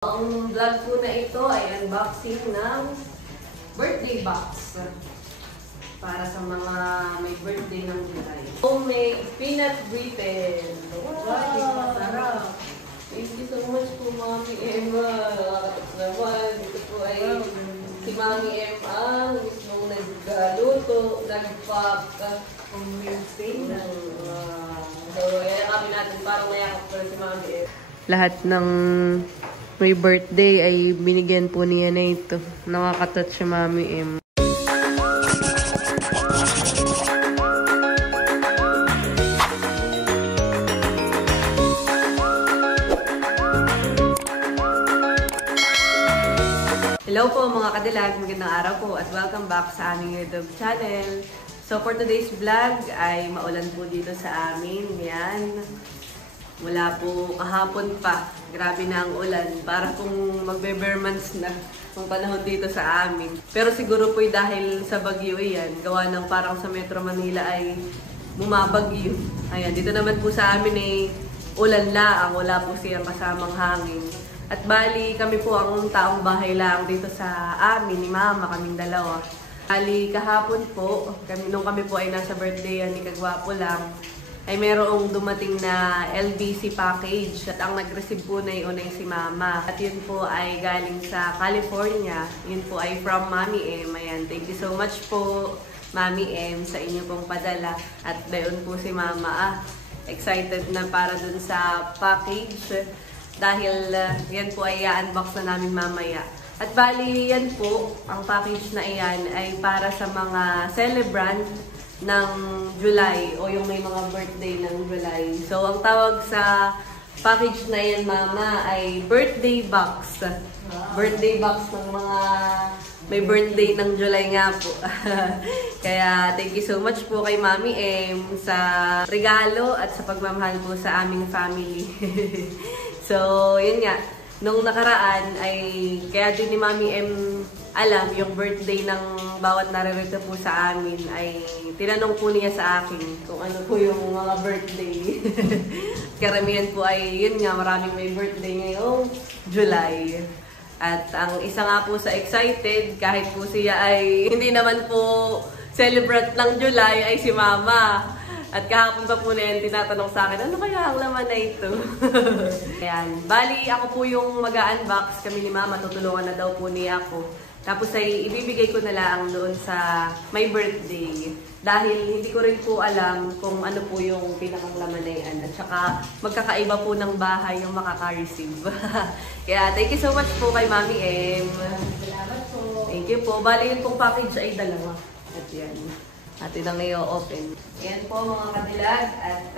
Ang vlog po na ito ay unboxing ng birthday box para sa mga may birthday ng July. Homemade peanut brittle. Wow! Sarap! Thank you so much po, Mami Emma. Naman, ito po ay si Mami Emma, mismo nagluto, nag-pack. Homemade peanut. So, kami natin parang mayakap ko si Mami Emma. Lahat ng may birthday ay binigyan po niya na ito. Nakakatot si Mami M. Hello po mga kadilag, magandang araw po at welcome back sa aming YouTube channel. So for today's vlog ay maulan po dito sa amin. Yan. Mula po kahapon pa. Grabe na ang ulan. Para kung magbe-bare months na ang panahon dito sa amin. Pero siguro po dahil sa bagyo yan, gawa ng parang sa Metro Manila ay bumabagyo. Ayan, dito naman po sa amin ay ulan laang. Wala po siyang kasamang hangin. At bali, kami po ang taong bahay lang dito sa amin, ni Mama, kaming dalawa. Bali, kahapon po, nung kami po ay nasa birthday ni Kagwapo lang, ay merong dumating na LBC package at ang nag-receive po na yun ay si Mama. At yun po ay galing sa California. Yun po ay from Mami M. Ayan, thank you so much po, Mami M, sa inyo pong padala. At dayon po si Mama, excited na para dun sa package. Dahil yan po ay i-unbox na namin mamaya. At bali, yan po, ang package na iyan ay para sa mga celebrant ng July o yung may mga birthday ng July. So, ang tawag sa package na yan, Mama, ay birthday box. Birthday box ng mga may birthday ng July nga po. Kaya, thank you so much po kay Mami M sa regalo at sa pagmamahal po sa aming family. So, yun nga. Nung nakaraan ay kaya din ni Mami M alam yung birthday ng bawat naririto po sa amin ay tinanong po niya sa akin kung ano po yung mga birthday. Karamihan po ay yun nga, maraming may birthday ngayong July. At ang isa nga po sa excited, kahit po siya ay hindi naman po celebrant ng July, ay si Mama. At kahapon pa po na yan, tinatanong sa akin, ano kaya ang laman na ito? Ayan. Bali, ako po yung mag-unbox kami ni Mama, tutulungan na daw po niya ako. Tapos ay ibibigay ko na lang doon sa may birthday. Dahil hindi ko rin po alam kung ano po yung pinakang laman na yan. At saka magkakaiba po ng bahay yung makaka-receive. Kaya thank you so much po kay Mami M. Salamat po. Thank you po. Bali, yung pong package ay dalawa. At yan. Atin ang i-open. Yan po mga kadilag at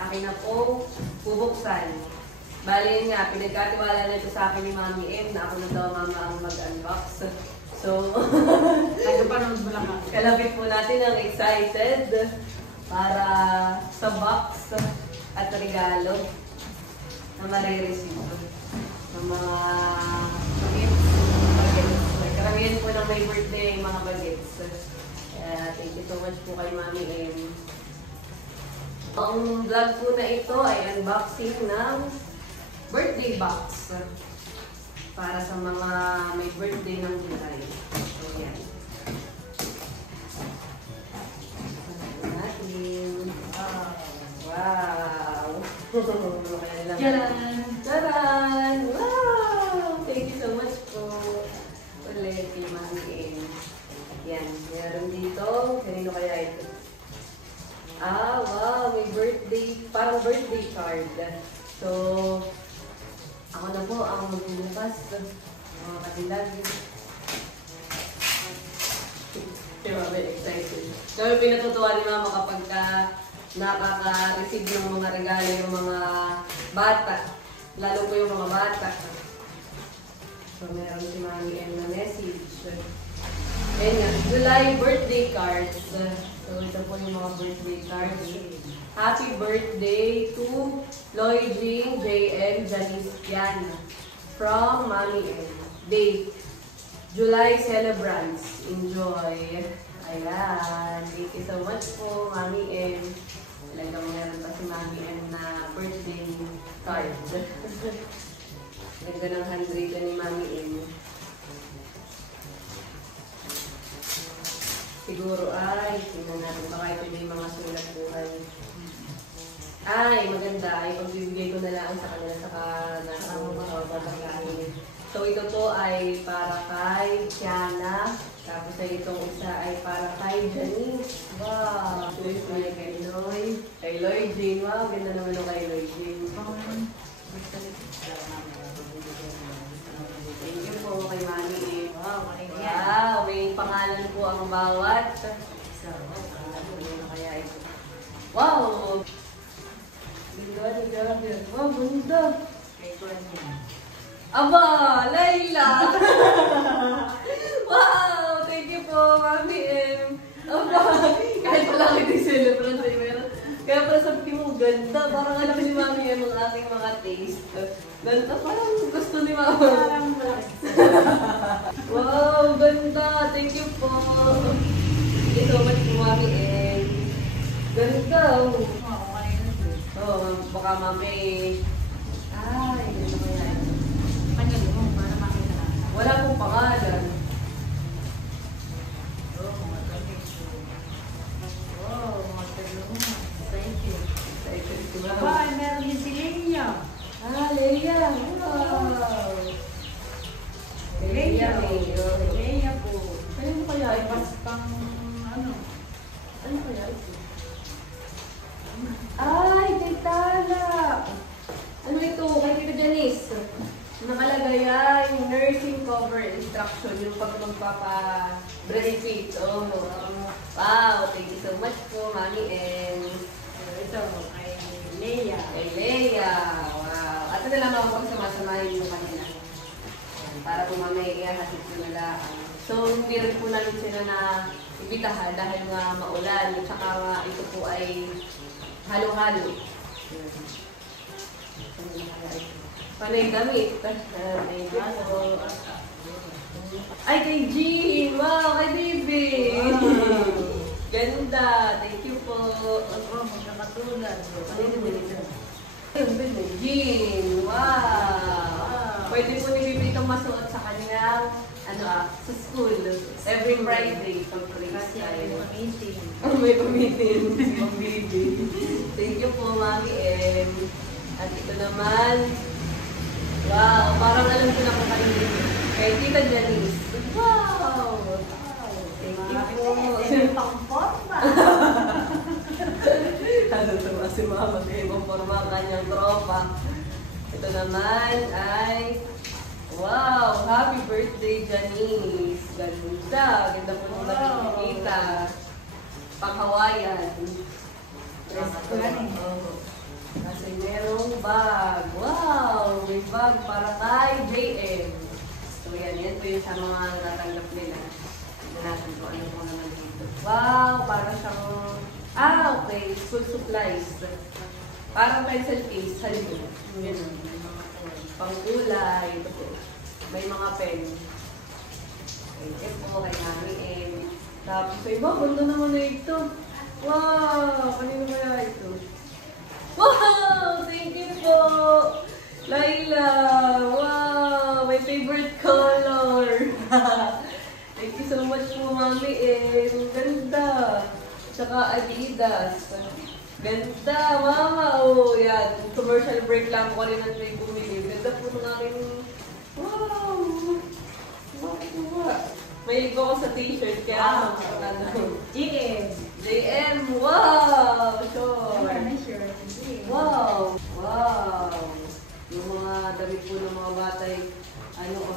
akin na po bubuksan. Bali nga, pinagkatiwala na ito sa akin ni Mami M na ako na daw Mama ang mag-unbox. So, Nagpapanood mo lang ako. kalapit po natin ang excited para sa box at regalo na marireceive ng mga bagets. Karamihan po ng may birthday mga bagets. Thank you so much po kay Mami M. Ang vlog po na ito ay unboxing ng birthday box para sa mga may birthday ng July. So, yan. Wow! Charan! Charan! Wow! Thank you so much po. Ulit, kay Mami M. Yan, meron dito. Kanino kaya ito? Ah, wow! May birthday, parang birthday card. So, ako na po ang magbubukas. Mga kadilag. Si Mama excited. Kami pinatutuwa ni Mama kapag nakaka-receive ng mga regalo yung mga bata. Lalo po yung mga bata. So, meron si Mami M na message. Ayan nga, July birthday cards. So, ito po yung mga birthday cards. Happy birthday to Lloyd Jing, J.M. Janice Yan. From Mami M. Date, July celebrants. Enjoy. Ayan. Thank you so much po, Mami M. Talagang meron pa si Mami M na birthday card. Ganda ng handwritten ni Mami M. Siguro ay, tingnan natin, baka ito na yung mga sulat buhay. Ay, maganda. Ay, pagbibigay ko na lang sa kanila sa mga babanggahin. So, ito po ay para kay Tiana. Tapos ay itong isa ay para kay Janice. Wow! Ito ay kay Lloyd. Kay Lloyd Jane. Wow, ganda naman yung kay Lloyd Jane. Thank you po kay Mami E. Wow, may pangalan po ang bawat. Ano kaya ito? Wow! Ganda. Wow, ganda. Aba, Layla! Wow! Thank you po, Mami M. Aba, kahit wala kayo celebrant sa'yo, meron. Kaya pala sabi mo, ganda. Parang alam ni Mami M ang aking mga taste. Ganda, parang gusto ni Mami. Wow, ganda. Thank you po. Thank you so much po, Mami M. Ganda. Oh, baka Mami. Ay, ganda kaya. Wala pong pangalan. Meron din si Leia. Leia. Wow. Leia po. Ano kaya Ay, ito? pas pang ano? Ano kaya ito? Ay, kay Tala. Ano ito? Kay Tita Janice. Nakalagay ay nursing cover instruction yung pag magpapa-breastfeed. Oh, wow, thank you so much po, Mami M. Ito, kay Leia. Kay Leia. Wow. At ito lang ako pagsama-samahin mo kanila. Para po mamaya ihahatid ko nila. So, hindi rin po namin sila na ibitahan dahil nga maulan. At saka nga ito po ay halo-halo. Panay damit. Thank you po. Ay, kay Jean! Wow, kay Bibi! Ganda! Thank you po. Magkakatulad. Jean! Wow! Pwede po ni Bibi itong masuot sa kanyang sa school. Every Friday, pag-praise Kasi tayo. may meeting. May pamitin. Si Ma'am Bibi. Thank you po, Mami M. At ito naman, wow, parang alam ko na kung kanina. Kay Tita Janice. Wow! Thank you po. Sino pang forma? Ano ito ba si Mama? Kaya ibang forma ang kanyang tropa. Ito naman ay, wow! Happy birthday, Janice! Ganda! Ganda po nung nakikita. Pang-Hawaiian. Kasi merong bag. Wow! May bag para kay JM. So yan po yung sa mga natanggap nila. Tignan natin kung ano po naman dito. Wow! Para siyang, okay. School supplies. Parang pencil case. Halino. Ganun. Pangkulay. Ito po. May mga pen. Thank po kay Mami M. Tapos ay ba? Ganda naman na ito. Wow! Kanino kaya ito? Wow! Thank you po! Laila! Wow! My favorite color! Thank you so much po, Mami M. Ganda! Tsaka Adidas. Ganda, Mama! Oh, yan. Commercial break lang ko rin ang tray bumili. Ganda po ng aking... Wow! Wow! May iba ko sa t-shirt, kaya JM. JM! Wow! Sure! Wow. Wow! Yung mga damit po ng mga batay, mga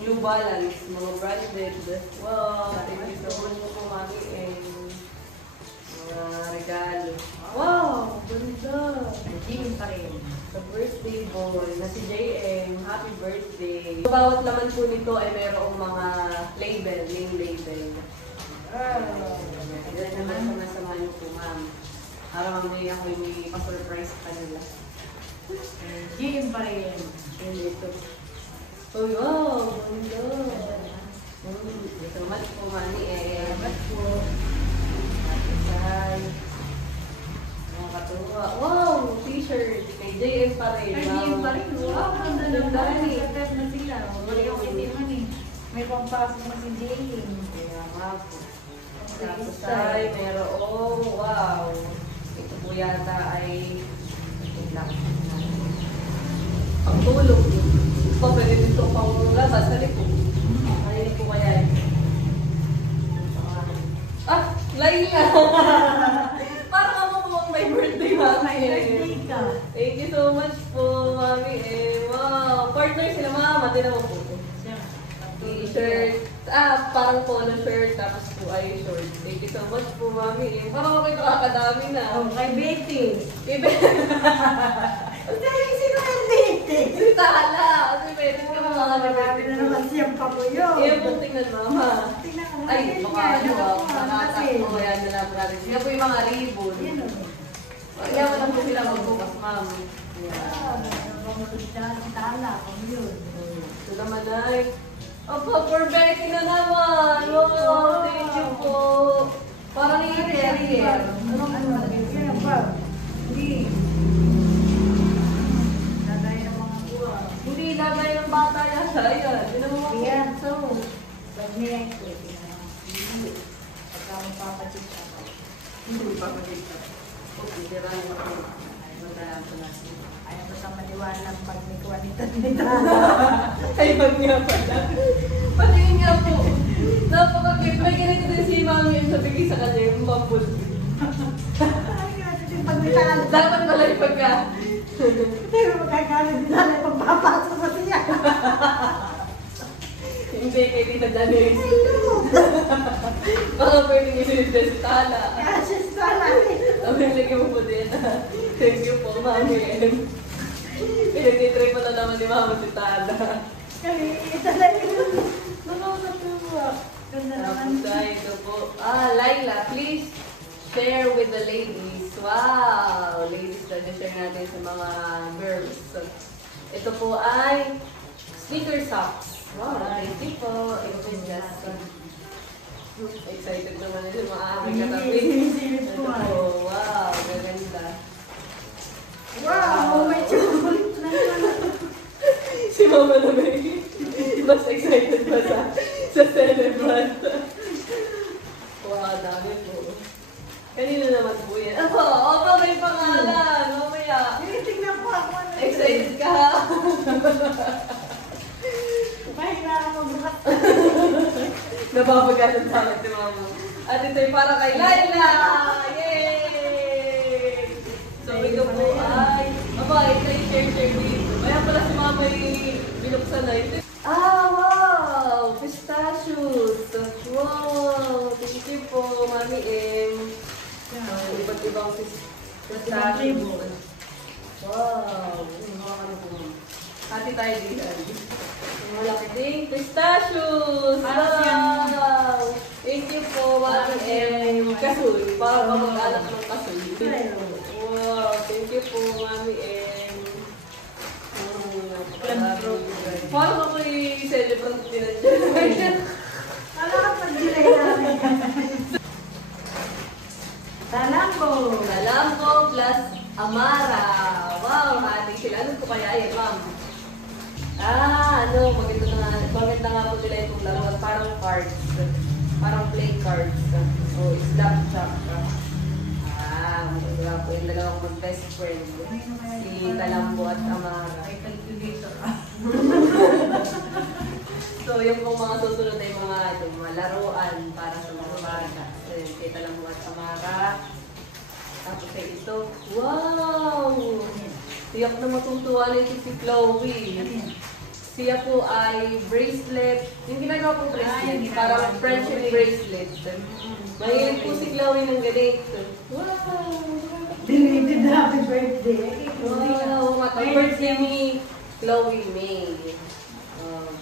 New Balance, mga branded. Wow! Thank you so much po, Mami M. Mga regalo. Wow! Ganda! JM pa rin. Sa birthday boy na si JM. Happy birthday! Bawat laman po nito ay mayroong mga label, name label. Yan naman sama-sama niyo po, ma'am. Para mamaya ako may pa-surprise sa kanila. JM pa rin. Yan dito. Oh, wow! Ganda! Ito much po, Mami eh. Salamat po. Ay, mga katuwa. Wow! t-shirt. Kay JM pa rin. Ay, JM pa rin. Wow, ganda Ganda naman. rin. Sa na sila. Wala yung kitiman eh. May pampasok na si Jane. Kaya nga po. Tapos ay merong, wow. Ito po yata ay pagtulog. Ito, pwede dito pang labas. Dali po. Ayun po kaya eh. Ah! Laila! Parang ako po may birthday, mami. May birthday ka. Thank you so much po, mami. Wow! Partner sila, mama. Tinan mo po. T-shirt. Parang polo shirt. Tapos po ay short. Thank you so much po, mami. Parang ako nakakadami na. Oh, kay Betty. Ibe. Ang dahil sino ang Betty? Si Tala. Kasi pwede ka mga Marami na naman siyang pabuyo. Iya po, tingnan, mama. Tingnan mo. Ay, Ayun baka nga, ano, nakuha, kasi. nakatakbo. Yan na lang natin. Sila po yung mga ribbon. Yan o. Kaya mo lang po sila magbukas, mami. Ah, mamatod siya ng tala. Kung yun. Ito naman ay, opo, for Becky na naman. Wow, thank you po. Parang i-carrier. Yan ba? Hindi. Lagay ng mga buwa. Hindi, lagay ng bata yata. Ayan, yun ang mga Ayan. so. Pag niya ito, pagka magpapachit ako. Hindi pa mag-ita. Okay, tirahan mo ako. Magkayaan ko lang. Ayaw ko sa maniwalang pag may kwalitat nito. Ay, pag nga pala. Patingin nga po. Napaka-cute. May ganito din si Mami yung sabigay sa kanya, yung mapul. Ay, kasi yung pagmitaan. Dapat pala yung pagka. Pero magkakaroon din namin pagpapasok sa siya. Hindi, kay Tita Janice. Baka pwedeng isinipres si Tala. Kasi sa namin. Lagyan mo po din. Thank you po, Mami. Pinagtitry pa na naman ni Mama si Tala. Kami, talaga. Nakakatuwa. Ganda naman. Tapos ay ito po. Laila, please share with the ladies. Wow! Ladies, share natin sa mga girls. Ito po ay sneaker socks. Wow, thank you po. Ito is just excited naman yung mga aming katabi. Sinisilip Ito ko ay. po, wow, gaganda. Wow, may chocolate na naman. Si Mama na may mas excited pa sa celebrant. Wow, dami po. Kanino naman po yan? Opo, may pangalan. Mamaya. Tinitingnan ko ako. Excited ka? Pahinaan mo bukas. Nababagalan sa akin si Mama. At ito'y para kay Laila! Yay! So, ito po ay... Aba, ito yung share dito. Kaya pala si Mama yung binuksan na ito. Wow! Pistachios! Wow! Thank you po, Mami M. Iba't ibang pistachios. Wow! Ano po? Hati tayo dito. Malaki ding pistachios! Wow! Thank you po, Mami M. Kasul. Para mag-anak ng kasul. Wow! Thank you po, Mami M. Parang ako yung celebrant pinadyan. Kala ka pag-delay namin. Talambo. Talambo plus Amara. Wow, hati sila. Ano po kaya yan, ma'am? Maganda nga po nila itong laruan. Parang cards. Parang play cards. O, slapjack. Maganda nga po yung dalawang mag-best friend. Si Talambo at Amara. Ay, calculator ka. So, yung pong mga susunod ay mga laruan para sa mga bata. So, yun, kay Talambo at Amara. Tapos ay ito. Wow! Tiyak na matutuwa na ito si Chloe. Siya po ay bracelet. Yung ginagawa po bracelet. Parang friendship bracelet. Mahilig po si Chloe ng ganito. Wow! Belated happy birthday. Wow! Happy birthday ni Chloe May.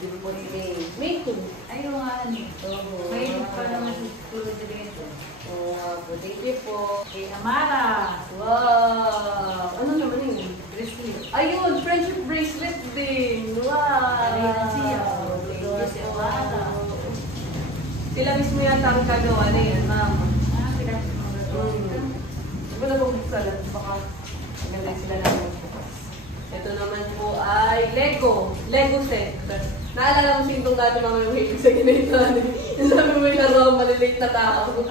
Di po si May. May 2. Ay, yung nga ni. May pa naman si Chloe dito. Wow! Thank you po. Kay Amara. Wow! Ano naman yun? Bracelet. Ayun! Friendship bracelet din! Wow! Ayun siya. Thank you Si po. Amara. Sila mismo yata ang kagawa na yan, ma'am. Sila si mga Hindi ko na bang buksan. Baka Nagkaroon sila ng notebooks. Ito naman po ay Lego. Lego set. Naalala mo sintong dati mga may hilig sa ganito. Sabi mo yung laro, malilate na tao.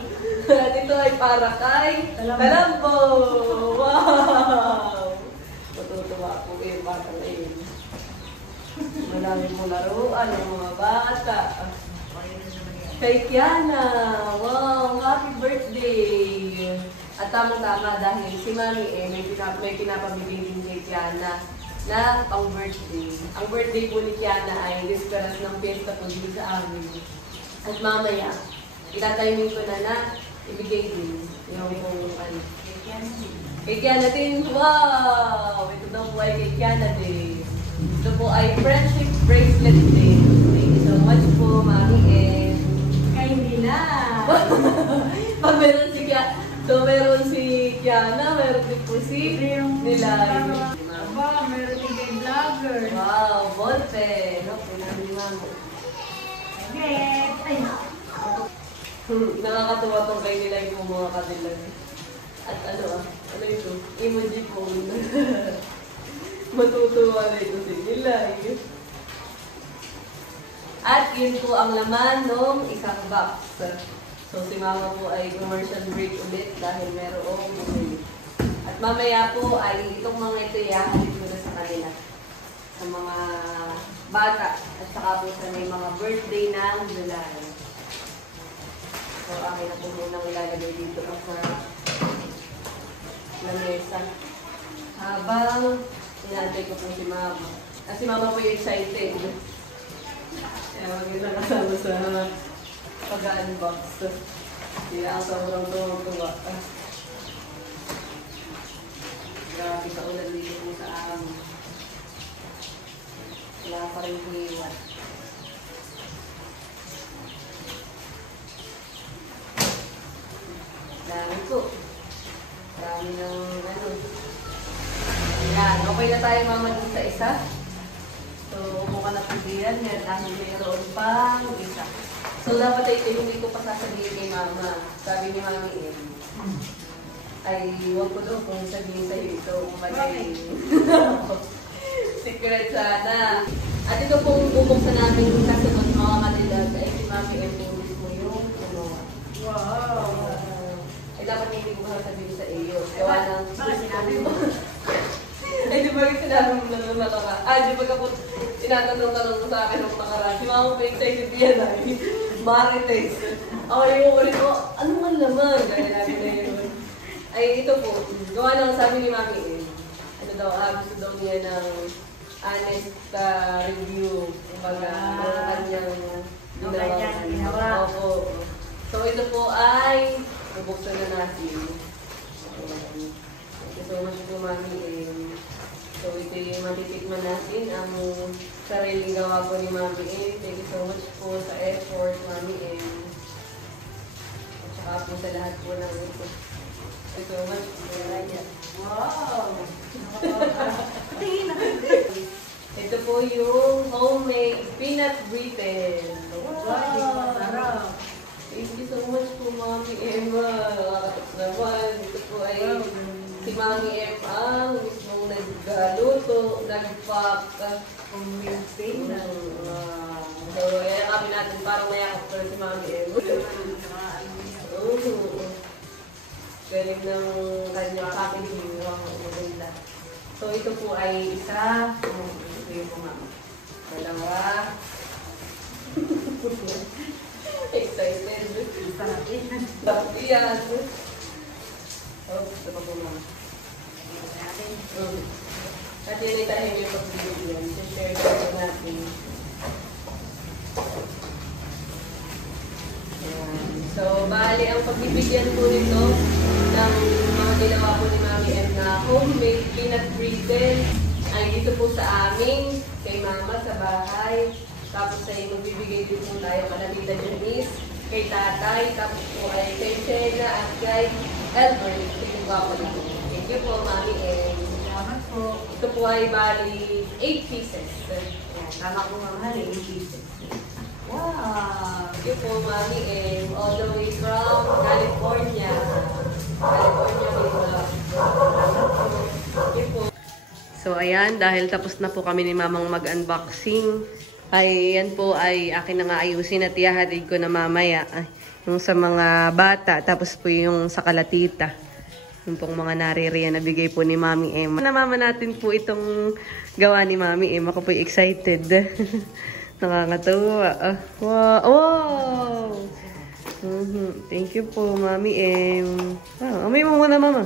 At ito ay para kay Talambo. Wow! Matutuwa po yung bata na yun. Marami po laruan ng mga bata. Kay Kiana. Wow! Happy birthday! At tamang-tama dahil si Mami may pinapabigay din kay Kiana na pang birthday. Ang birthday po ni Kiana ay disperas ng fiesta po dito sa amin. At mamaya, itatiming ko na ibigay din yung ano. Kay Kiana din. Wow! Ito daw po ay kay Kiana din. Ito po ay friendship bracelet din. Thank you so much po, Mami and hindi na. Pag meron si Kiana, so meron si Kiana, meron din po si Nilay. Aba, meron din kay vlogger. Wow, bolte. No, pinami ni Mami. Get! Ay! Nakakatuwa tong kay Nilay po mga kadilag. At ano ito? Emoji po. Matutuwa na ito si Nilay. At yun po ang laman ng isang box. So si Mama po ay commercial break ulit dahil merong bumili. At mamaya po ay itong mga ito ihahalin ko na sa kanila. Sa mga bata at saka po sa may mga birthday ng July. So akin na po munang ilalagay dito sa lamesa. Habang inantay ko po si Mama. Kasi Mama po yung excited. Kaya maganda kasama sa pag-unbox. Kaya ang sobrang tuwa. Grabe ka ulan dito po sa amin. Wala pa rin hiwat. Dami po. Dami ng ano. Yan. Okay na tayo Mama dun sa isa. So, upo ka na pagdiyan dahil mayroon pang isa. So, dapat ay hindi ko pa sasabihin kay Mama. Sabi ni Mami ay huwag ko daw kung sabihin sa'yo ito. Umagay. Secret sana. At ito pong bubuksan namin yung kasunod mga kanilag ay si Mami English mo yung gumawa. Wow! Ay dapat hindi ko sasabihin sa iyo. Gawa ng... Bakit sinabi mo? Ay di ba yung sinabi mo na naman di ba kapag tinatanong-tanong mo sa akin ng nakaraan, si Mama pa excited yan ay Marites. Ako yung ulit ko, ano nga naman? Gaya namin na yun. Ay ito po, gawa ng sabi ni Mami ano daw, gusto daw niya ng honest review. Kumbaga, ng kanyang ginawa. Opo. So ito po ay bubuksan na natin. Thank you so much po Mami. So ito yung matitikman natin ang sariling gawa po ni Mami. Thank you so much po sa effort Mami. At saka po sa lahat po ng ito. Thank you so much po. Wow! Ito po yung homemade peanut brittle. Wow! Sarap! Thank you so much po, Mami Emma. Naman, ito po ay si Mami Emma ang mismong nagluto, nag-pack. Homemade peanut. So, kaya kami natin parang mayakap ko si Mami Emma. Galing ng kanyang packaging. Maganda. So, ito po ay isa. Ito yung po, Mama. Dalawa. Excited. Sarap yan. Sarap yan. Oh, ito pa po Mama. At yun ay tayo yung pag-video yan. So, share ko natin. So, bali ang pagbibigyan po nito ng mga ginawa po ni Mami M na homemade peanut brittle ay dito po sa amin, kay Mama sa bahay. Tapos ay magbibigay din po tayo kay Tita Janice, kay Tatay, tapos po ay kay Shena at kay Albert. Thank you po, Mami M. Salamat po. Ito po ay bali 8 pieces. Ayan, tama ko nga 8 pieces. Wow! Thank you po, Mami M. All the way from California. California, may mga. Thank you So, ayan, dahil tapos na po kami ni Mamang mag-unboxing, ay yan po ay akin na nga ayusin at ihahatid ko na mamaya. Ay, yung sa mga bata, tapos po yung sa kalatita. Yung pong mga naririyan na bigay po ni Mami Em. Namama natin po itong gawa ni Mami Em. Ako po excited. Nakakatuwa. Wow! Wow! Thank you po, Mami Em. Wow, amoy mo muna, Mama.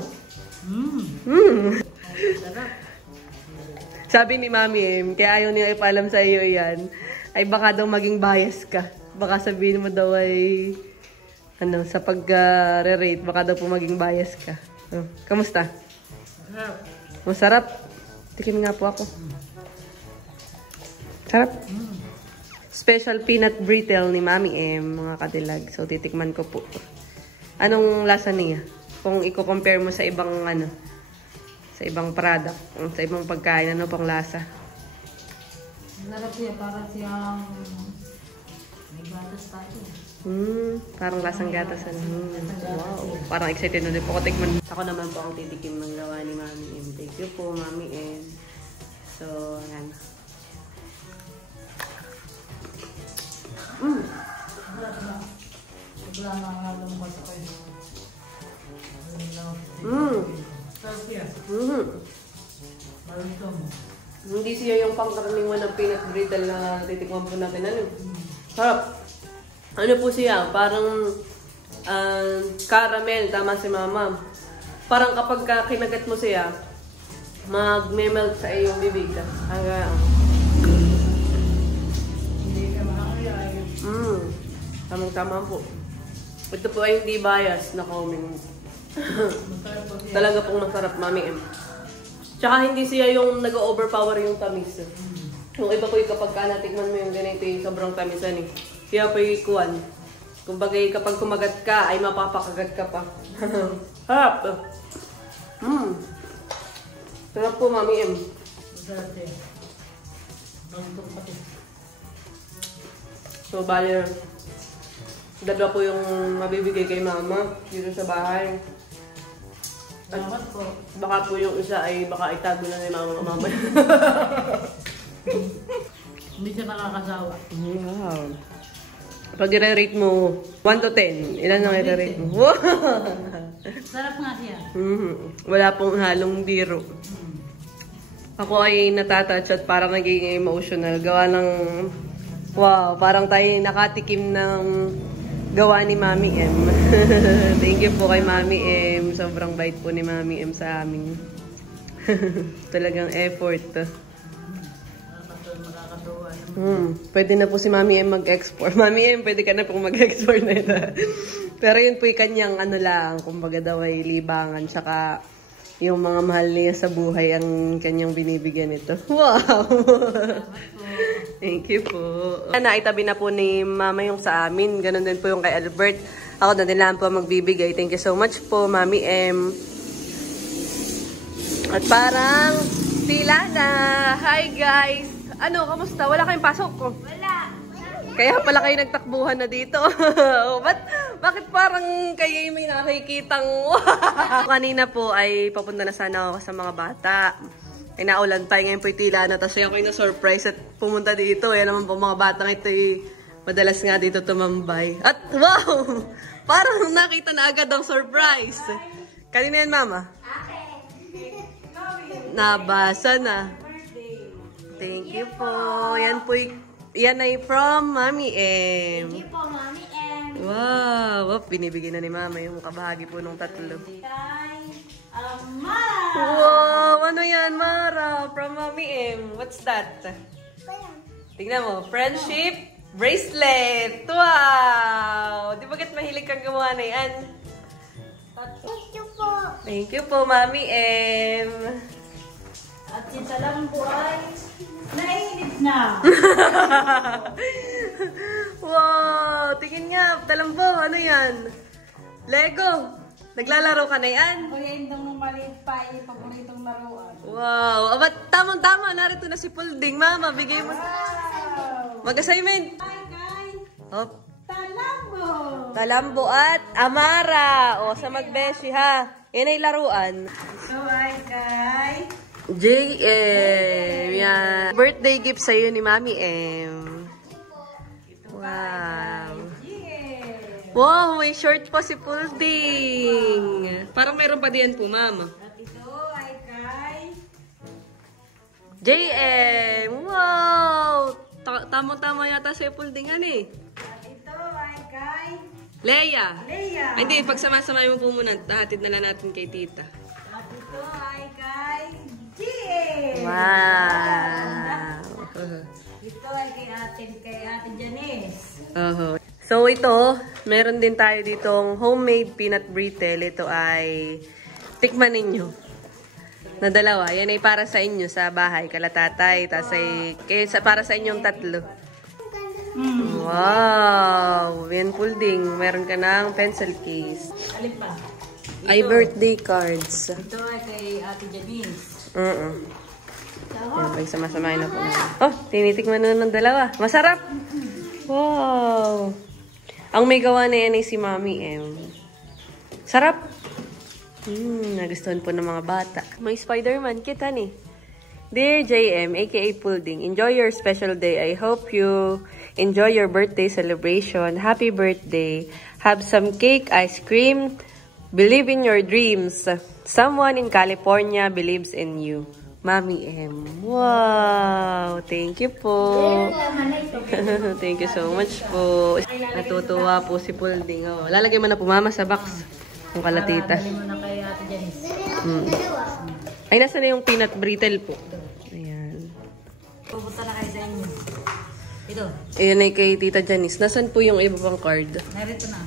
Sabi ni Mami Em, kaya ayaw niya ipalam sa iyo yan, ay baka daw maging bias ka. Baka sabihin mo daw ay, sa pag-re-rate, baka daw po maging bias ka. Kamusta? Masarap. Masarap? Tikim nga po ako. Sarap? Special peanut brittle ni Mami Em, mga kadilag. So, titikman ko po. Anong lasa niya? Kung i-compare mo sa ibang, sa ibang product, sa ibang pagkain, ano pang lasa? Masarap siya, para siyang may gatas tayo. Parang lasang gatas. Wow. Parang excited na din po ako tikman. Ako naman po ang titikim ng gawa ni Mami Em. Thank you po, Mami Em. So, ayan. Wala na nga lang mo sa kayo. Sarap siya. Marito mo. Hindi siya yung pangkaraniwan ng peanut brittle na titikman po natin. Sarap. Ano po siya? Parang caramel. Tama si Mama. Parang kapag kinagat mo siya, mag-melt sa iyong bibig. Hindi ka makakayay. Tamang-tama po. Ito po ay hindi bias na comment. Masarap po siya. Talaga pong masarap, Mami Em. Tsaka hindi siya yung nag-overpower yung tamis. Yung iba po yung kapag natikman mo yung ganito yung sobrang tamisan eh. Kaya po yung ikuan. Kumbaga kapag kumagat ka, ay mapapakagat ka pa. Harap! Sarap po, Mami Em. Masarap siya. Marito pati. So, bali, dalawa po yung mabibigay kay Mama dito sa bahay. Salamat po. Baka po yung isa ay baka itago na ni Mama mamaya. Hindi siya nakakasawa. Wow. Pag i-rate mo, 1 to 10, ilan ang i-rate mo? Wow! Sarap nga siya. Wala pong halong biro. Ako ay natatouch at parang naging emotional. Gawa ng, wow, parang tayo nakatikim ng gawa ni Mami Em. Thank you po kay Mami Em. Sobrang bait po ni Mami Em sa amin. Talagang effort. Pwede na po si Mami Em mag-export. Mami Em, pwede ka na pong mag-export na ito. Pero yun po yung kanyang lang, kumbaga daw ay libangan. Tsaka yung mga mahal niya sa buhay ang kanyang binibigyan ito. Wow! Thank you po. Naitabi na po ni Mama yung sa amin. Ganon din po yung kay Albert. Ako na din lang po magbibigay. Thank you so much po, Mami Em. At parang tila na. Hi guys! Ano, kamusta? Wala kayong pasok ko? Wala. Kaya pala kayo nagtakbuhan na dito. Bakit parang kayo may nakikitang kanina po ay papunta na sana ako sa mga bata. Ay naulan pa, ngayon po tila na. Tapos ako yung na-surprise at pumunta dito. Yan naman po mga batang ito madalas nga dito tumambay. At wow! Parang nakita na agad ang surprise. Kanina yan, Mama? Nabasa na. Thank you po. Yan ay from Mami Em. Thank you po, Mami Em. Wow! Binibigyan na ni Mama yung kabahagi po nung tatlo. Kay Mara. Wow! Ano yan, Mara? From Mami Em. What's that? Tingnan mo. Friendship bracelet. Wow! Di bagat mahilig kang gumawa na yan? Thank you po. Thank you po, Mami Em. At si Talambo ay nainip na. Wow! Tingin nga. Talambo, ano yan? Lego. Naglalaro ka na yan? Kuya Indong nung maliit pa ay paboritong laruan. Wow! Aba, tamang-tama. Narito na si Pulding. Mama, bigay mo. Wow! Mag-assignment. Hi, guys! Hop. Talambo! Talambo at Amara. O, sa magbeshi ha. Yan ay laruan. So, hi, guys! JM. Yan. Birthday gift sa'yo ni Mami M. Wow. Wow, may short pa si Pulding. Parang meron pa diyan po, Mama. At ito ay kay... JM. Wow. Tama-tama yata si Pulding eh. At ito ay kay... Leia. Leia. Ay, hindi, pagsama-samay mo po muna. Hatid na lang natin kay tita. At ito ay kay... GM. Wow. Ito ay kay Ate Janice. So ito, meron din tayo ditong homemade peanut brittle. Ito ay tikman ninyo. Na dalawa. Yan ay para sa inyo sa bahay, kalatatay. Tapos ay para sa inyong tatlo. Wow! Yan, Pulding. Meron ka ng pencil case. Alin pa? Ay, birthday cards. Ito ay kay Ate Janice. Yan, pagsama-samahin na po. Oh, tinitikman na ng dalawa. Masarap! Wow! Ang may gawa na yan ay si Mami M. Sarap! Nagustuhan po ng mga bata. May Spider-Man. Kita ni. Dear JM, aka Pulding, enjoy your special day. I hope you enjoy your birthday celebration. Happy birthday. Have some cake, ice cream. Believe in your dreams. Someone in California believes in you. Mami M. Wow! Thank you po. Thank you so much po. Natutuwa po si Pulding. Oh, lalagay mo na po, Mama, sa box. Yung kalatita. Dali mo na kay Ate Janice. Ay, nasa na yung peanut brittle po? Ayan. Pupunta na kayo sa inyo. Ito. Ayan ay kay Tita Janice. Nasaan po yung iba pang card? Narito na.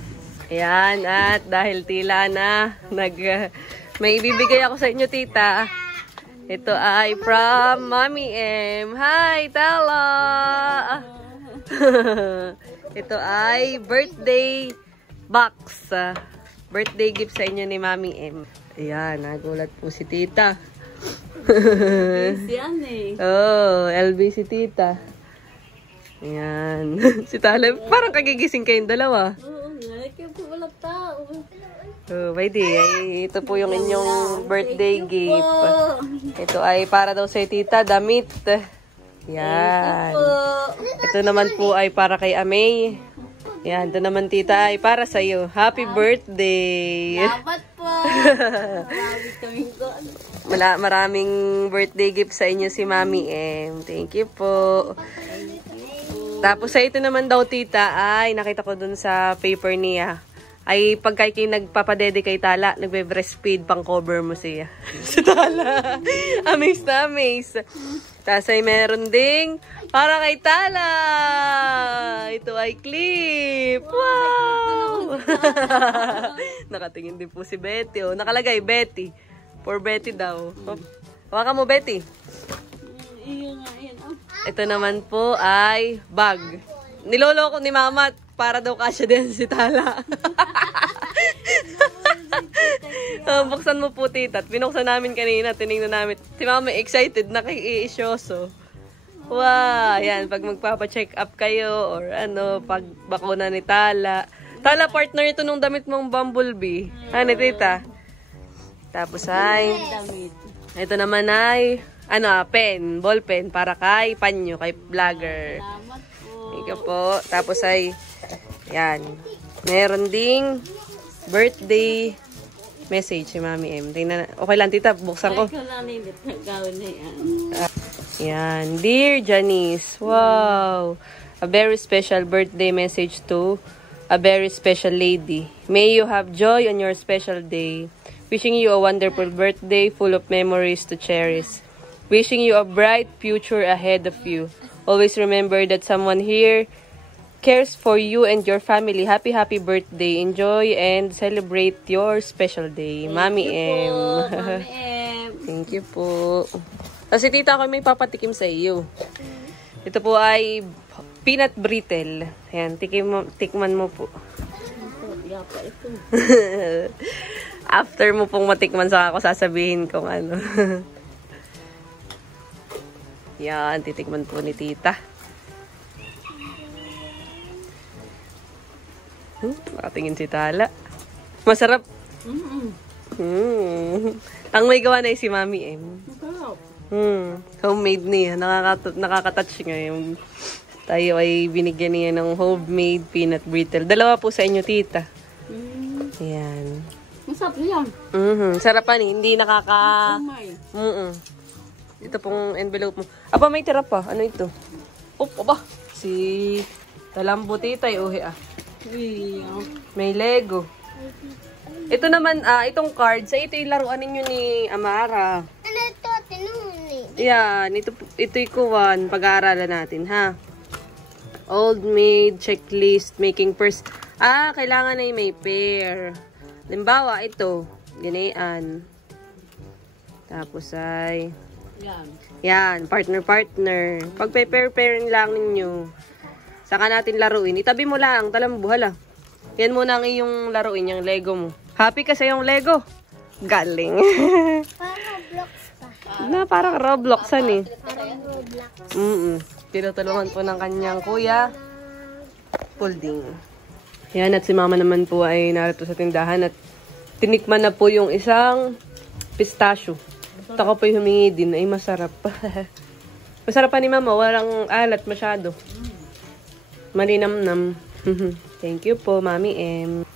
Ayan, at dahil tila na, may ibibigay ako sa inyo, Tita. Ito ay from Mami M. Hi, Tala! Ito ay birthday box. Birthday gift sa inyo ni Mami M. Ayan, nagulat po si Tita. Yan eh. Oh, LB si Tita. Ayan. Si Tala, parang kagigising kayong dalawa. Oo nga, kaya po walang tao. Oh, by the way, ito po yung inyong birthday gift. Ito ay para daw sa Tita, damit. Yan. Ito naman po ay para kay Amay. Yan, ito naman, Tita, ay para sa iyo. Happy birthday! Dapat po! Maraming birthday gift sa inyo si Mami M. Thank you po. Tapos sa ito naman daw, Tita, ay nakita ko dun sa paper niya. Ay pagka kayo nagpapadede kay Tala, nagbe-breastfeed, pang cover mo siya. Si Tala. Amaze na amaze. Tapos ay meron ding para kay Tala. Ito ay clip. Wow! Nakatingin din po si Betty. Oh. Nakalagay, Betty. For Betty daw. Hawakan mo, Betty. Ito naman po ay bag. Niloloko ni Mama para daw kasya din si Tala. Buksan mo po, Tita. Binuksan namin kanina. Tinignan namin. Si Mama excited na kay Isyoso. Wow! Yan. Pag magpapacheck up kayo or ano, pag bakuna ni Tala. Tala, partner ito nung damit mong Bumblebee. Ano, Tita? Tapos ay... Ito naman ay... pen. Ball pen para kay Panyo, kay vlogger. Thank you po. Tapos ay... Yan. Meron ding birthday message si Mami M. Tingnan na. Okay lang, Tita. Buksan ko. Yan. Dear Janice. Wow. A very special birthday message to a very special lady. May you have joy on your special day. Wishing you a wonderful birthday full of memories to cherish. Wishing you a bright future ahead of you. Always remember that someone here cares for you and your family. Happy, happy birthday. Enjoy and celebrate your special day. Mami M. Mami M. Thank you po. Kasi Tita, ako may papatikim sa iyo. Ito po ay peanut brittle. Ayan, tikman mo po. After mo pong matikman, saka ako sasabihin kung ano. Yan, titikman po ni Tita. Nakatingin si Tala. Masarap. Ang may gawa na si Mami M. Masarap. Homemade niya. Nakaka-touch nga yung tayo ay binigyan niya ng homemade peanut brittle. Dalawa po sa inyo, tita. Ayan. Masarap yan. Sarapan eh. Hindi nakaka... Ito pong envelope mo. Aba, may tira pa. Ano ito? Aba. Si Talambo tita ay uhi ah. May Lego. Ito naman, itong cards, ito yung laruan ninyo ni Amara. Ano ito? Tinuli. Yan, ito yung kuwan. Pag-aaralan natin, ha? Old maid, checklist, making purse. Kailangan ay may pair. Limbawa, ito. Ganyan. Tapos ay... Yan, partner-partner. Pag pair-pairin lang ninyo. Saka natin laruin. Itabi mo lang, Talambo, hala. Yan muna ang iyong laruin, yung Lego mo. Happy ka sa yung Lego? Galing. Parang Roblox pa. Parang Robloxan eh. Parang Roblox. Tinutulungan po ng kanyang kuya. Pulding. Yan, at si mama naman po ay narito sa tindahan at tinikman na po yung isang pistachio. At ako po yung humingi din ay masarap. Masarap pa ni mama, walang alat masyado. Malinamnam. Thank you po, Mami M.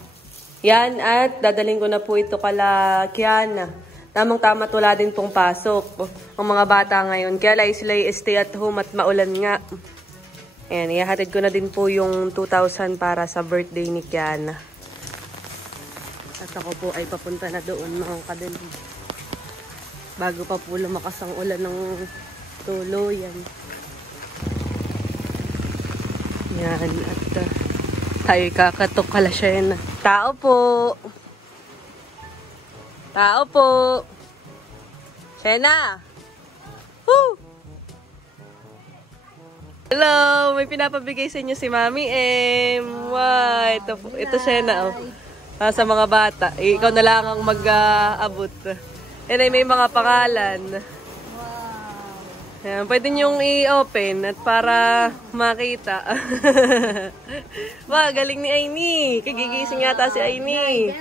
Yan, at dadaling ko na po ito kala Kiana. Tamang-tama wala din pong pasok. Ang mga bata ngayon, kaya lang sila stay at home at maulan nga. Ayan, ihahatid ko na din po yung 2,000 para sa birthday ni Kiana. At ako po ay papunta na doon, mga kadali. Bago pa po lumakas ang ulan ng tuluyan. Yan, at tayo kakatok kala siya na. Tao po! Tao po! Shena! Woo! Hello! May pinapabigay sa inyo si Mami M. Wow! Ito Shena. Oh. Sa mga bata. Ikaw na lang ang mag-abot. Yan ay may mga pangalan. Yan, pwede niyong i-open at para makita. Galing ni Aini. Kagigising yata si Aini.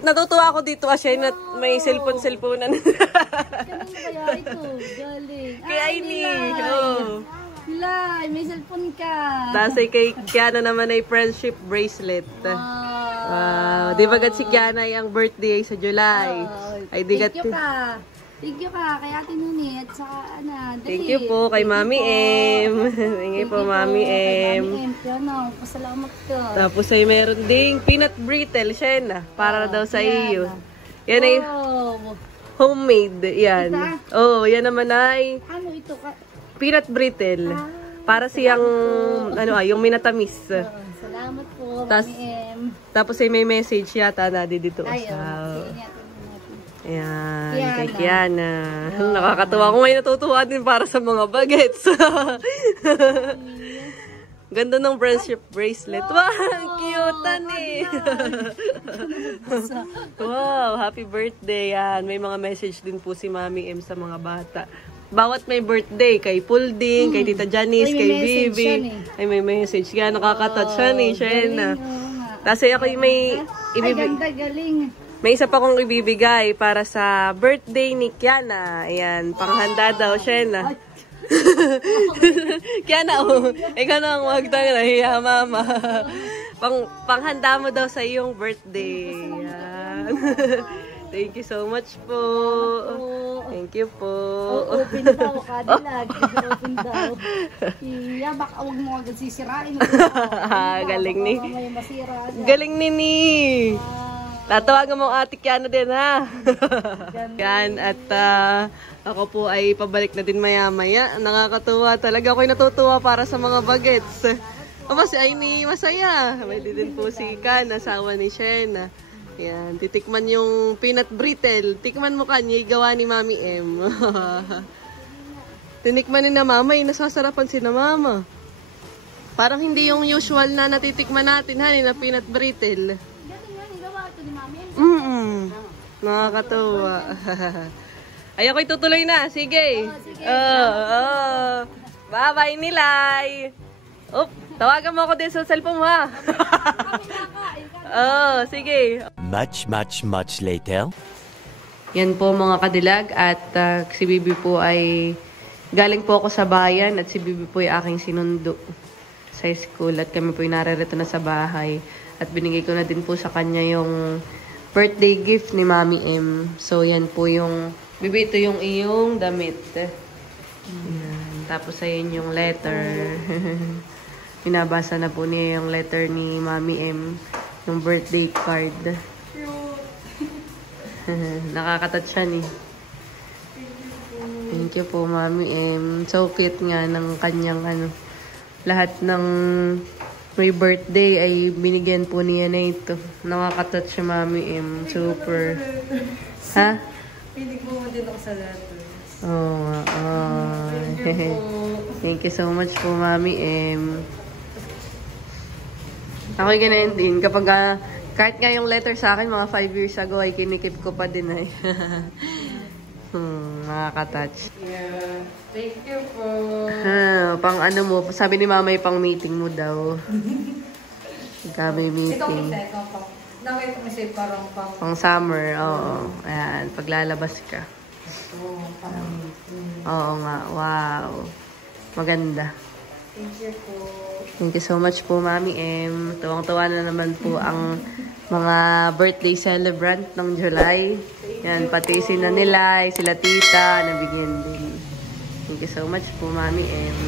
Natutuwa ako dito kasi na may cellphone-cellphone. Kanina kaya ito? Galing. Kay Aini. Hilay, may cellphone ka. Tapos kay Kiana naman ay friendship bracelet. Wow. Di ba si Kiana ay ang birthday sa July? Ay, Thank you ka. Thank you ka kay Ate Nuni at saka Thank you po kay Mami M. Thank you po Mami M. Pasalamat ka. Tapos ay meron ding peanut brittle, Shena, para daw sa iyo. Yan ay homemade. Yan. Yan naman ay ano ito ka? Peanut brittle. Para siyang yung minatamis. Salamat po Mami M. Tapos ay may message yata na dito. Ayan, kay Kiana. Nakakatuwa ko ngayon, natutuwa din para sa mga bagets. Ganda ng friendship bracelet. Wow, cute eh. Wow, happy birthday. Yan, may mga message din po si Mami M sa mga bata. Bawat may birthday, kay Pulding, kay Tita Janice, kay Bibi. Ay, may message. Kaya nakakatouch siya ni Shena. Tapos ako may ganda, galing. May isa pa kong ibibigay para sa birthday ni Kiana. Ayan, panghanda daw, Shena. Kiana, ikaw na ang magdang nahiya, mama. Panghanda mo daw sa iyong birthday. Ayan. Thank you so much po. Thank you po. Open daw, kadilag. Open daw. Iya, baka huwag mo agad sisirain. Galing ni. Galing ni. Tatawagan mo ate Kiana din, ha? Yan, at ako po ay pabalik na din maya-maya. Nakakatuwa talaga. Ako'y natutuwa para sa mga bagets. Si Aini masaya. May din po si Kan, asawa ni Shena. Yan, titikman yung peanut brittle. Tikman mo kanya, gawa ni Mami M. Tinikman ni na mama, nasasarapan si na mama. Parang hindi yung usual na natitikman natin, ha, na peanut brittle. Nakakatuwa. Ay, ako'y tutuloy na. Sige. Bye-bye, Nilay. Tawagan mo ako din sa cellphone mo, ha? Sige. Much later. Yan po mga kadilag at si Bibi po ay galing po ako sa bayan at si Bibi po ay aking sinundo sa school at kami po ay naririto na sa bahay at binigay ko na din po sa kanya yung birthday gift ni Mami M. So yan po yung Bibi, ito yung iyong damit. Yan. Tapos ayun yung letter. Binabasa na po niya yung letter ni Mami M, yung birthday card. Nakakatouch siya ni. Thank you po, Mami M. So cute nga ng kanyang lahat ng may birthday ay binigyan po niya na ito. Nakakatouch siya, Mami M. Super. Ha? Pinig mo din ako sa letters. Oo. Thank you so much po, Mami M. Ako'y ganun din. Kapag kahit nga yung letter sa akin, mga 5 years ago, ay kinikip ko pa din ay. Nakaka-touch. Yeah. Thank you po. Pang mo, sabi ni Mama yung pang meeting mo daw. Kami meeting. Ito po. Nakita ko kasi parang Pang summer, oo. Ayan, paglalabas ka. Oo nga, wow. Maganda. Thank you po. Thank you so much po, Mami M. Tuwang-tuwa na naman po ang mga birthday celebrant ng July. Yan, pati sila nila, sila tita, nabigyan din. Thank you so much po, Mami M.